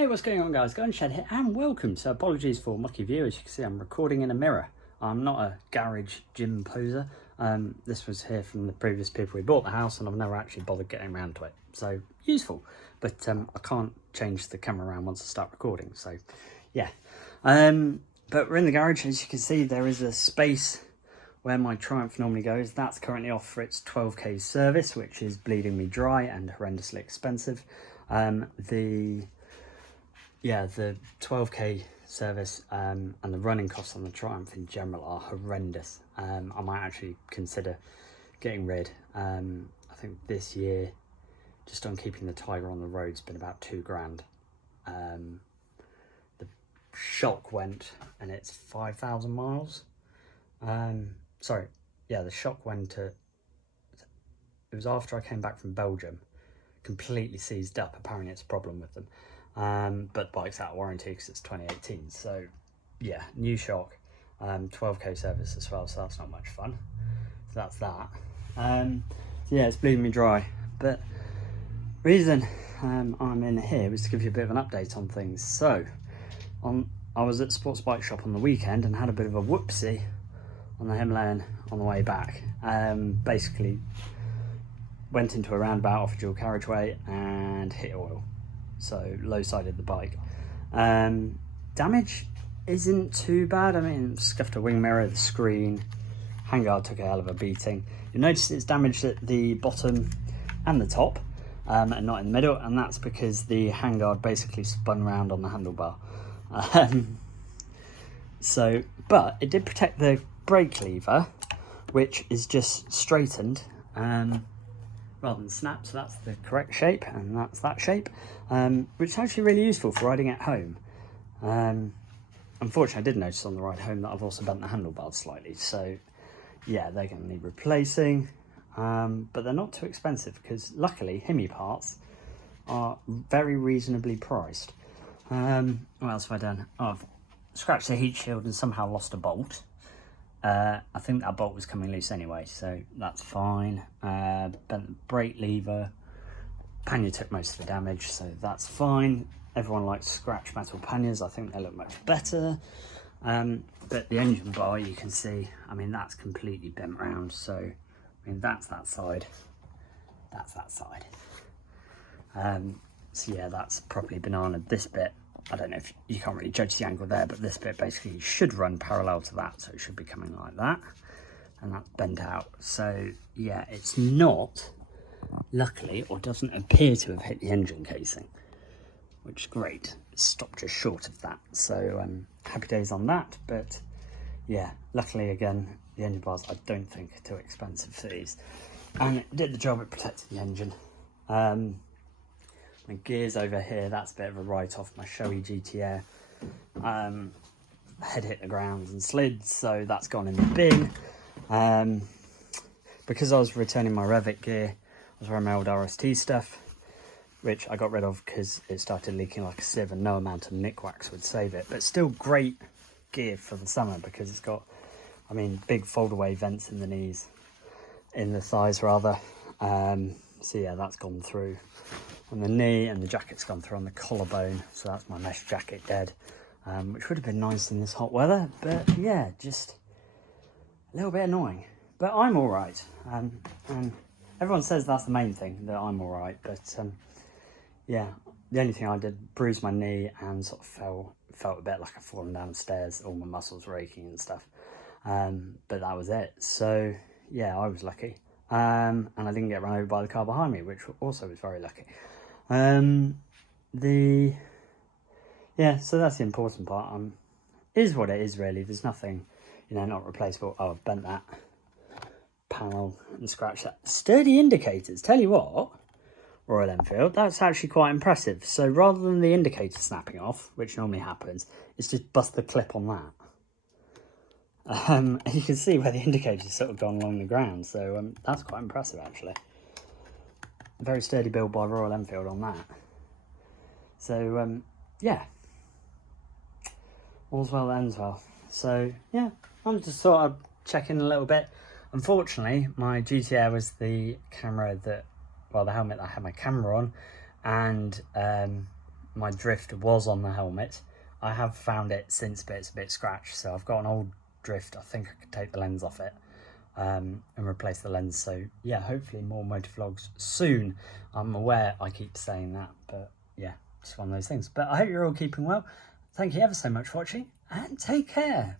Hey, what's going on, guys? Garden Shed here and welcome. So apologies for mucky view. As you can see, I'm recording in a mirror. I'm not a garage gym poser. This was here from the previous people who bought the house and I've never actually bothered getting around to it. So useful, but I can't change the camera around once I start recording. So yeah, but we're in the garage. As you can see, there is a space where my Triumph normally goes. That's currently off for its 12k service, which is bleeding me dry and horrendously expensive. The 12k service and the running costs on the Triumph in general are horrendous. I might actually consider getting rid. I think this year, just on keeping the Tiger on the road, has been about £2,000. The shock went and it's 5,000 miles. The shock went to, it was after I came back from Belgium, completely seized up. Apparently it's a problem with them. But the bike's out of warranty because it's 2018. So yeah, new shock, 12k service as well, so that's not much fun. So that's that. So yeah, it's bleeding me dry. But reason I'm in here was to give you a bit of an update on things. So I was at Sports Bike Shop on the weekend and had a bit of a whoopsie on the Himalayan on the way back. Basically went into a roundabout off a dual carriageway and hit oil. So low-sided the bike. Damage isn't too bad. I mean, scuffed a wing mirror, the screen, handguard took a hell of a beating. You'll notice it's damaged at the bottom and the top, and not in the middle, and that's because the handguard basically spun round on the handlebar. But it did protect the brake lever, which is just straightened rather than snap, so that's the correct shape, and that's that shape, which is actually really useful for riding at home. Unfortunately, I did notice on the ride home that I've also bent the handlebars slightly, so yeah, they're going to need replacing, but they're not too expensive because luckily Himi parts are very reasonably priced. What else have I done? Oh, I've scratched the heat shield and somehow lost a bolt. I think that bolt was coming loose anyway, so that's fine. Bent the brake lever. Pannier took most of the damage, so that's fine. Everyone likes scratch metal panniers. I think they look much better. But the engine bar, you can see, I mean, that's completely bent round. So, I mean, that's that side. That's that side. So yeah, that's properly bananaed. This bit, I don't know if you can't really judge the angle there, but this bit basically should run parallel to that, so it should be coming like that, and that's bent out. So yeah, it's not, luckily, or doesn't appear to have hit the engine casing, which is great. It stopped just short of that, so happy days on that. But yeah, luckily again, the engine bars I don't think are too expensive for these, and it did the job. It protected the engine. My gears over here, that's a bit of a write-off. My Shoei GTR head hit the ground and slid, so that's gone in the bin. Because I was returning my Revit gear, I was wearing my old RST stuff, which I got rid of because it started leaking like a sieve and no amount of nick wax would save it. But still great gear for the summer because it's got, I mean, big fold-away vents in the knees, in the thighs rather. So yeah, that's gone through on the knee, and the jacket's gone through on the collarbone, so that's my mesh jacket dead, which would have been nice in this hot weather, but yeah, just a little bit annoying. But I'm all right, and everyone says that's the main thing, that I'm all right, but yeah, the only thing I did, bruised my knee and sort of felt a bit like I'd fallen down the stairs, all my muscles were aching and stuff, but that was it. So yeah, I was lucky. And I didn't get run over by the car behind me, which also was very lucky. So that's the important part. Is what it is really. There's nothing, not replaceable. Oh, I've bent that panel and scratched that. Sturdy indicators. Tell you what, Royal Enfield, that's actually quite impressive. So rather than the indicator snapping off, which normally happens, it's just bust the clip on that. And you can see where the indicator's sort of gone along the ground, so that's quite impressive actually. Very sturdy build by Royal Enfield on that. So yeah, all's well that ends well. So yeah, I'm just thought I'd check in a little bit. Unfortunately, my GTR was the camera that, well, the helmet that I had my camera on, and my drift was on the helmet. I have found it since, but it's a bit scratched, so I've got an old drift. I think I could take the lens off it and replace the lens. So yeah, hopefully more motovlogs soon. I'm aware I keep saying that, but yeah, it's one of those things. But I hope you're all keeping well. Thank you ever so much for watching, and take care.